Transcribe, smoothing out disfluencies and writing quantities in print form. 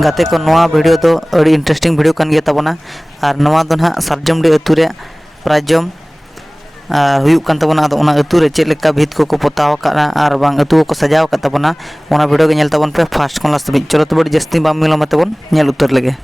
गाते को नवा वीडियो तो अड़ी इंटरेस्टिंग वीडियो कान गया तबना और नवा दो ना सरजमडी अतु रे प्राजम हुयुक कान तबना आदो ओना अतु रे चेक लेका भित को पोताव काना और बांग अतु को सजाव का तबना ओना वीडियो के नेल तबन पे फास्ट कोन लास्ट बि चलो तो बड़ी जस्ती बाम मिलो मतबन नेल उतर लगे।